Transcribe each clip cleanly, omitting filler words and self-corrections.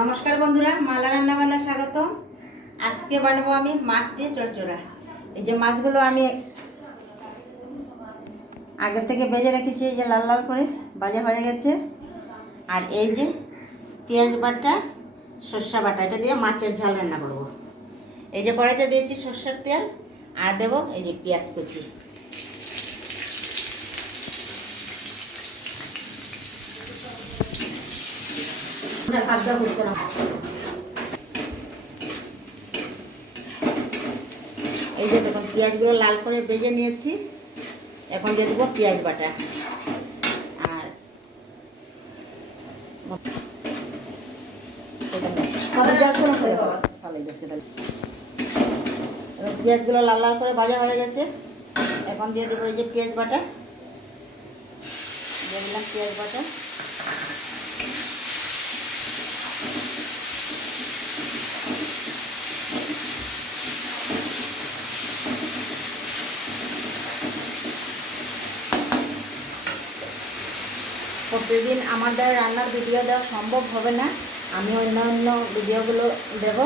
নমস্কার বন্ধুরা, মালা রান্না বান্না স্বাগত। আজকে বানাবো আমি মাছ দিয়ে চচ্চড়া। এই যে মাছগুলো আমি আগে থেকে ভেজে রেখেছি, এই যে লাল লাল করে ভাজা হয়ে গেছে। আর এই যে পেঁয়াজ বাটা, সর্ষা বাটা, এটা দিয়ে মাছের ঝাল রান্না করব। এই যে কড়াইতে দিয়েছি সর্ষের তেল, আর দেবো এই যে পেঁয়াজ কুচি। এই যে দেখুন পেঁয়াজগুলো লাল করে ভেজে নিয়েছি। এখন দিয়ে দেবো পেঁয়াজ বাটা। আর পেঁয়াজগুলো লাল লাল করে ভাজা হয়ে গেছে। এখন দিয়ে দেবো এই যে পেঁয়াজ বাটা, দিয়ে দিলাম পেঁয়াজ বাটা। প্রতিদিন আমার দ্বারা রান্নার ভিডিও দেওয়া সম্ভব হবে না, আমি অন্যান্য ভিডিওগুলো দেব।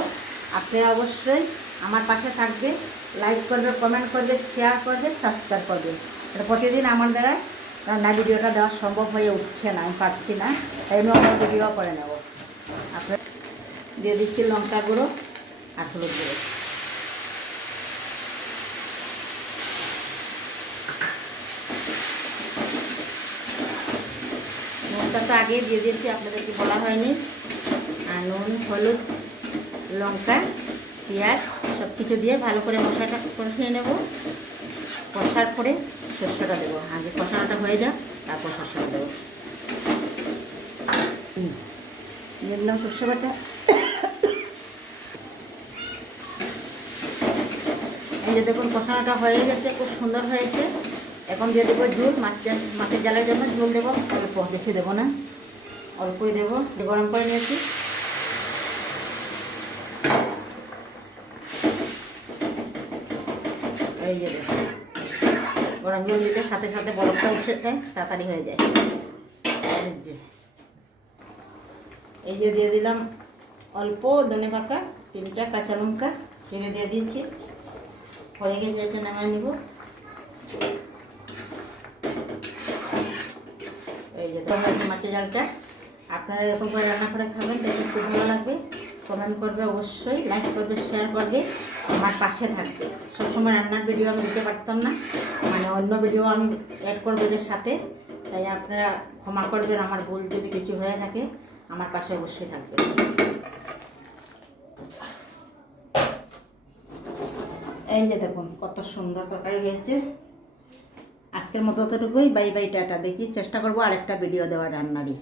আপনারা অবশ্যই আমার পাশে থাকবে, লাইক করবে, কমেন্ট করবে, শেয়ার করবে, সাবস্ক্রাইব করবে। এটা প্রতিদিন আমার দ্বারা রান্নার ভিডিওটা দেওয়া সম্ভব হয়ে উঠছে না, আমি পারছি না, তাই আমি অন্য ভিডিও করে নেব। আপনার দিয়ে দিচ্ছি লঙ্কা গুঁড়ো আর হলুদ গুঁড়ো। নুনটা তো আগে দিয়ে দিয়েছি, আপনাদেরকে বলা হয়নি। আর নুন, হলুদ, লঙ্কা, পেঁয়াজ সব কিছু দিয়ে ভালো করে মশলাটা কষিয়ে নেব। কষার পরে সরষেটা দেবো। আগে কষানোটা হয়ে যাক, তারপর সরষেটা দেবো। দিয়ে দিলাম সর্ষে বাটা। এই যে দেখুন কষানোটা হয়ে গেছে, খুব সুন্দর হয়েছে। এখন দিয়ে দেবো ঝোল, মাছের ঝালের জন্য ঝোল দেবো অল্প, বেশি দেবো না, অল্পই দেবো। গরম করে নিয়েছি। এই যে দেখুন গরম জল দিতে সাথে সাথে বরফটা উঠে যায়, তাড়াতাড়ি হয়ে যায়। এই যে দিয়ে দিলাম অল্প ধনে পাতা, 3টা কাঁচা লঙ্কা ছিঁড়ে দিয়ে দিয়েছি। হয়ে গেছে, এটা নামিয়ে নিব। এই যে মাছের ঝালটা আপনারা এরকম করে রান্না করে খাবেন, দেখে খুব ভালো লাগবে। কমেন্ট করবে অবশ্যই, লাইক করবে, শেয়ার করবে, আমার পাশে থাকবে। সবসময় রান্নার ভিডিও আমি দিতে পারতাম না, মানে অন্য ভিডিও আমি অ্যাড করবো এর সাথে, তাই আপনারা ক্ষমা করবেন আমার ভুল যদি কিছু হয়ে থাকে। আমার পাশে অবশ্যই থাকবে। এই যে দেখুন কত সুন্দর তরকারি হয়েছে। আজকের মতো অতটুকুই, বাই বাই, টাটা। দেখি চেষ্টা করবো আরেকটা ভিডিও দেওয়ার রান্নারই।